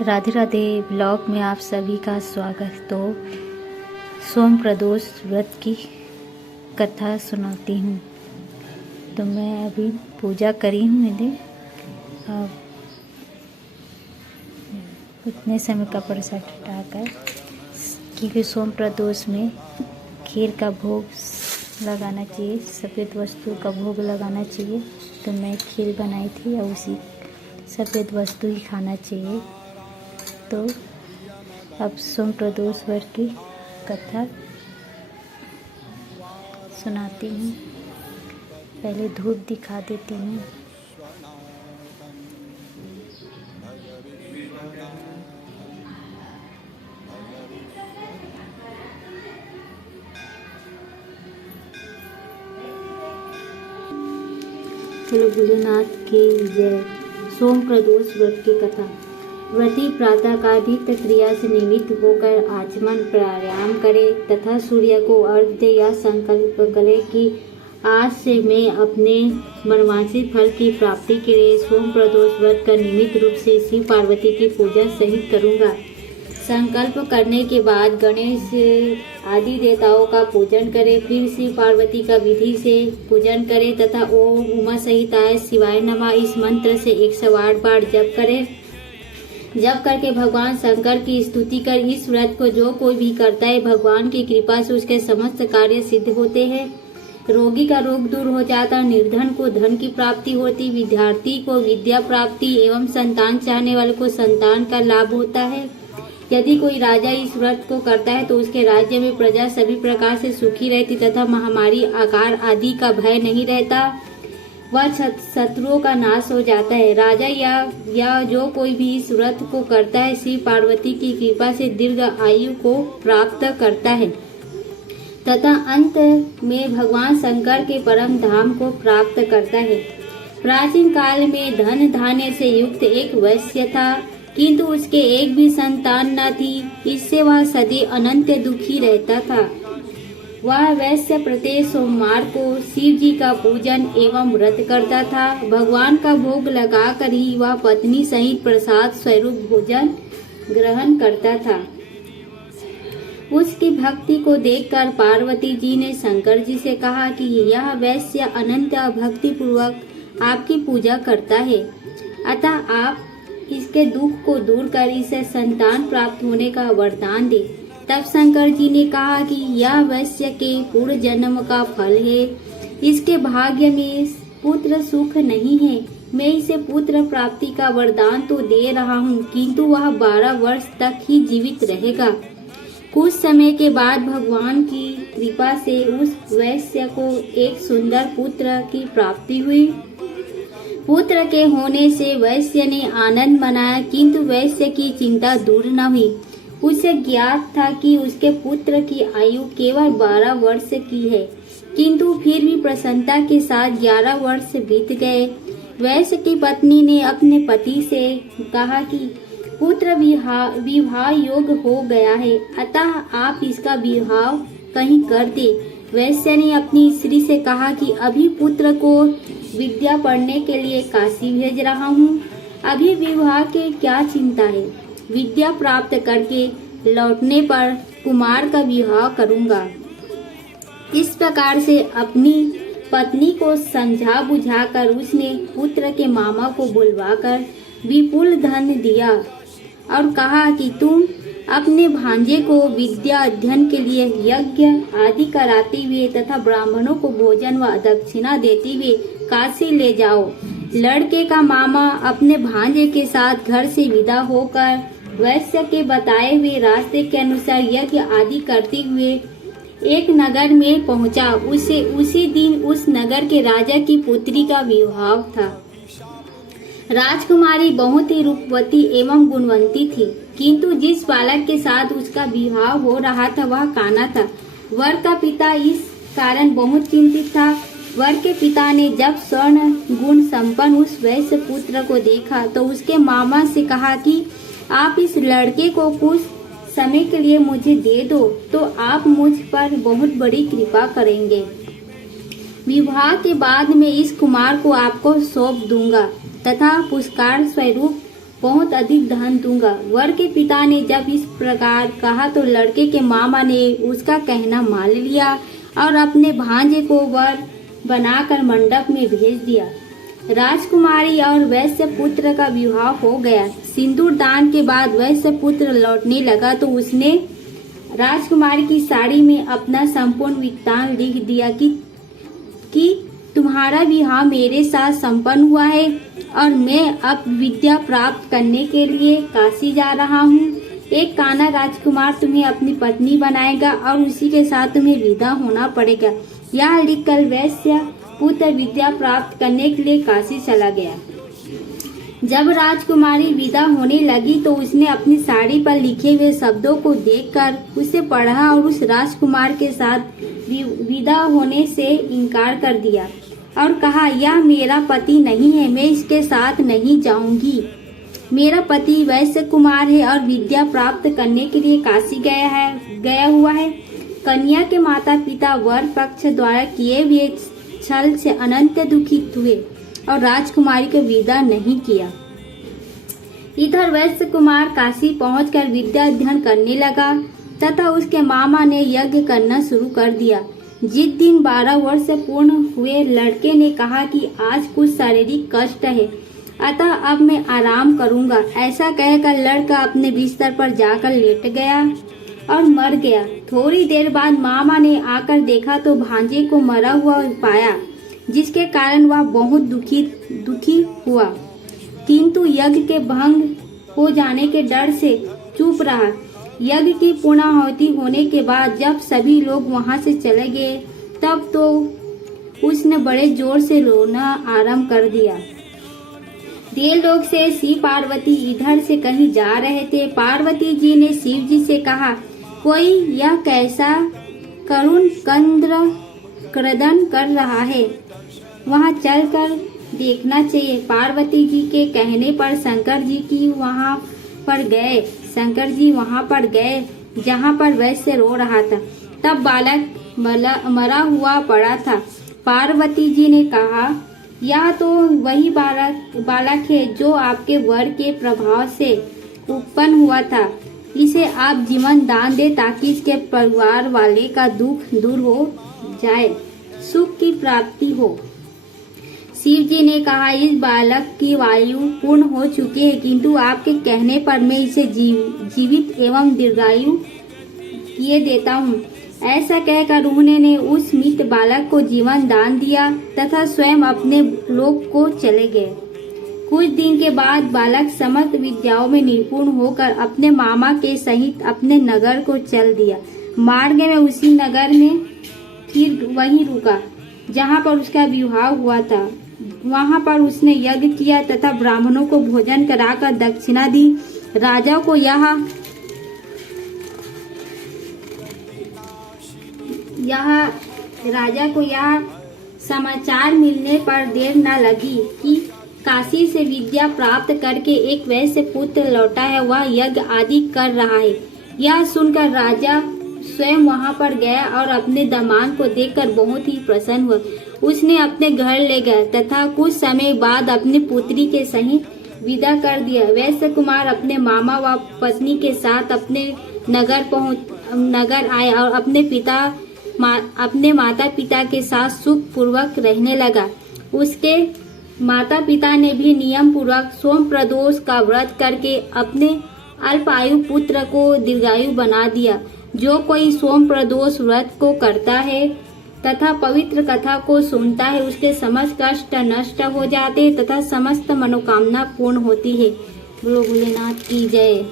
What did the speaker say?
Radhe Radhe blog में आप सभी का स्वागत। तो सोम प्रदोष व्रत की कथा सुनाती हूँ। तो मैं अभी पूजा करी हूँ। मैंने उतने समय का प्रसाद हटाकर, क्योंकि सोम प्रदोष में खीर का भोग लगाना चाहिए, सफ़ेद वस्तु का भोग लगाना चाहिए। तो मैं खीर बनाई थी और उसी सफ़ेद वस्तु ही खाना चाहिए। तो अब सोम प्रदोष व्रत की कथा सुनाती हूँ। पहले धूप दिखा देती हूँ। बोलो भोलेनाथ की जय। सोम प्रदोष व्रत की कथा। व्रती प्रातः काल नित्य क्रिया से निमित्त होकर आचमन प्राणायाम करे तथा सूर्य को अर्घ्य दे या संकल्प करे कि आज से मैं अपने मनवांछित फल की प्राप्ति के लिए सोम प्रदोष व्रत का निमित्त रूप से शिव पार्वती की पूजा सहित करूंगा। संकल्प करने के बाद गणेश आदि देवताओं का पूजन करे, फिर शिव पार्वती का विधि से पूजन करे तथा ओम उमा सहिताय शिवाय नमः इस मंत्र से 108 बार जप करे। जप करके भगवान शंकर की स्तुति कर इस व्रत को जो कोई भी करता है, भगवान की कृपा से उसके समस्त कार्य सिद्ध होते हैं। रोगी का रोग दूर हो जाता, निर्धन को धन की प्राप्ति होती, विद्यार्थी को विद्या प्राप्ति एवं संतान चाहने वाले को संतान का लाभ होता है। यदि कोई राजा इस व्रत को करता है तो उसके राज्य में प्रजा सभी प्रकार से सुखी रहती तथा महामारी आकार आदि का भय नहीं रहता। वह शत्रुओं का नाश हो जाता है। राजा या जो कोई भी इस व्रत को करता है, शिव पार्वती की कृपा से दीर्घ आयु को प्राप्त करता है तथा अंत में भगवान शंकर के परम धाम को प्राप्त करता है। प्राचीन काल में धन धान्य से युक्त एक वैश्य था, किंतु उसके एक भी संतान न थी। इससे वह सदैव अनंत दुखी रहता था। वह वैश्य प्रत्येक सोमवार को शिव जी का पूजन एवं व्रत करता था। भगवान का भोग लगाकर ही वह पत्नी सहित प्रसाद स्वरूप भोजन ग्रहण करता था। उसकी भक्ति को देखकर पार्वती जी ने शंकर जी से कहा कि यह वैश्य अनंत भक्ति पूर्वक आपकी पूजा करता है, अतः आप इसके दुख को दूर कर इसे संतान प्राप्त होने का वरदान दे। तब शंकर जी ने कहा कि यह वैश्य के पूर्व जन्म का फल है। इसके भाग्य में पुत्र सुख नहीं है। मैं इसे पुत्र प्राप्ति का वरदान तो दे रहा हूँ, किंतु वह 12 वर्ष तक ही जीवित रहेगा। कुछ समय के बाद भगवान की कृपा से उस वैश्य को एक सुंदर पुत्र की प्राप्ति हुई। पुत्र के होने से वैश्य ने आनंद मनाया, किंतु वैश्य की चिंता दूर न हुई। उसे ज्ञात था कि उसके पुत्र की आयु केवल 12 वर्ष की है, किंतु फिर भी प्रसन्नता के साथ 11 वर्ष बीत गए। वैश्य की पत्नी ने अपने पति से कहा कि पुत्र विवाह योग्य हो गया है, अतः आप इसका विवाह कहीं कर दे। वैश्य ने अपनी स्त्री से कहा कि अभी पुत्र को विद्या पढ़ने के लिए काशी भेज रहा हूँ, अभी विवाह की क्या चिंता है। विद्या प्राप्त करके लौटने पर कुमार का विवाह करूंगा। इस प्रकार से अपनी पत्नी को समझा बुझाकर उसने पुत्र के मामा को बुलवाकर विपुल धन दिया और कहा कि तुम अपने भांजे को विद्या अध्ययन के लिए यज्ञ आदि कराते हुए तथा ब्राह्मणों को भोजन व दक्षिणा देते हुए काशी ले जाओ। लड़के का मामा अपने भांजे के साथ घर से विदा होकर वैश्य के बताए हुए रास्ते के अनुसार यज्ञ आदि करते हुए एक नगर में पहुंचा। उसी दिन उस नगर के राजा की पुत्री का विवाह था। राजकुमारी बहुत ही रूपवती एवं गुणवंती थी, किंतु जिस बालक के साथ उसका विवाह हो रहा था वह काना था। वर का पिता इस कारण बहुत चिंतित था। वर के पिता ने जब स्वर्ण गुण संपन्न उस वैश्य पुत्र को देखा तो उसके मामा से कहा कि आप इस लड़के को कुछ समय के लिए मुझे दे दो तो आप मुझ पर बहुत बड़ी कृपा करेंगे। विवाह के बाद मैं इस कुमार को आपको सौंप दूंगा तथा पुरस्कार स्वरूप बहुत अधिक धन दूंगा। वर के पिता ने जब इस प्रकार कहा तो लड़के के मामा ने उसका कहना मान लिया और अपने भांजे को वर बनाकर मंडप में भेज दिया। राजकुमारी और वैश्य पुत्र का विवाह हो गया। सिंदूर दान के बाद वैश्य पुत्र लौटने लगा तो उसने राजकुमारी की साड़ी में अपना संपूर्ण वृत्तांत लिख दिया कि तुम्हारा विवाह मेरे साथ संपन्न हुआ है और मैं अब विद्या प्राप्त करने के लिए काशी जा रहा हूँ। एक काना राजकुमार तुम्हें अपनी पत्नी बनाएगा और उसी के साथ तुम्हें विदा होना पड़ेगा। यह लिखकर वैश्य पुत्र विद्या प्राप्त करने के लिए काशी चला गया। जब राजकुमारी विदा होने लगी तो उसने अपनी साड़ी पर लिखे हुए शब्दों को देखकर उसे पढ़ा और उस राजकुमार के साथ विदा होने से इनकार कर दिया और कहा, यह मेरा पति नहीं है, मैं इसके साथ नहीं जाऊंगी। मेरा पति वैश्य कुमार है और विद्या प्राप्त करने के लिए काशी गया हुआ है। कन्या के माता पिता वर पक्ष द्वारा किए हुए छल से अनंत दुखित हुए और राजकुमारी को विदा नहीं किया। इधर वैश्य कुमार काशी पहुंचकर विद्या अध्ययन करने लगा तथा उसके मामा ने यज्ञ करना शुरू कर दिया। जिस दिन 12 वर्ष पूर्ण हुए लड़के ने कहा कि आज कुछ शारीरिक कष्ट है, अतः अब मैं आराम करूंगा। ऐसा कहकर लड़का अपने बिस्तर पर जाकर लेट गया और मर गया। थोड़ी देर बाद मामा ने आकर देखा तो भांजे को मरा हुआ पाया, जिसके कारण वह बहुत दुखी हुआ, किंतु यज्ञ के भंग हो जाने के डर से चुप रहा। यज्ञ की पूर्णाहुति होने के बाद जब सभी लोग वहां से चले गए तब तो उसने बड़े जोर से रोना आरंभ कर दिया। देर लोग से शिव पार्वती इधर से कहीं जा रहे थे। पार्वती जी ने शिव जी से कहा, कोई यह कैसा करुण क्रदन कर रहा है, वहां चलकर देखना चाहिए। पार्वती जी के कहने पर शंकर जी वहां पर गए जहां पर वैश्य रो रहा था। तब बालक मरा हुआ पड़ा था। पार्वती जी ने कहा, यह तो वही बालक है जो आपके वर के प्रभाव से उत्पन्न हुआ था। इसे आप जीवन दान दे ताकि इसके परिवार वाले का दुख दूर हो जाए, सुख की प्राप्ति हो। शिव जी ने कहा, इस बालक की आयु पूर्ण हो चुकी है, किंतु आपके कहने पर मैं इसे जीवित एवं दीर्घायु किए देता हूँ। ऐसा कहकर उन्होंने उस मृत बालक को जीवन दान दिया तथा स्वयं अपने लोक को चले गए। कुछ दिन के बाद बालक समस्त विद्याओं में निपुण होकर अपने मामा के सहित अपने नगर को चल दिया। मार्ग में उसी नगर में फिर वहीं रुका जहाँ पर उसका विवाह हुआ था। वहाँ पर उसने यज्ञ किया तथा ब्राह्मणों को भोजन कराकर दक्षिणा दी। राजा को यह समाचार मिलने पर देर न लगी कि काशी से विद्या प्राप्त करके एक वैश्य पुत्र लौटा है, वह यज्ञ आदि कर रहा है। यह सुनकर राजा स्वयं वहां पर गया और अपने दामाद को देखकर बहुत ही प्रसन्न हुआ। उसने अपने घर ले गया तथा कुछ समय बाद अपनी पुत्री के सहित विदा कर दिया। वैश्य कुमार अपने मामा व पत्नी के साथ अपने नगर आए और अपने माता पिता के साथ सुख पूर्वक रहने लगा। उसके माता पिता ने भी नियम पूर्वक सोम प्रदोष का व्रत करके अपने अल्पायु पुत्र को दीर्घायु बना दिया। जो कोई सोम प्रदोष व्रत को करता है तथा पवित्र कथा को सुनता है, उसके समस्त कष्ट नष्ट हो जाते तथा समस्त मनोकामना पूर्ण होती है। बोलो भोलेनाथ की जय।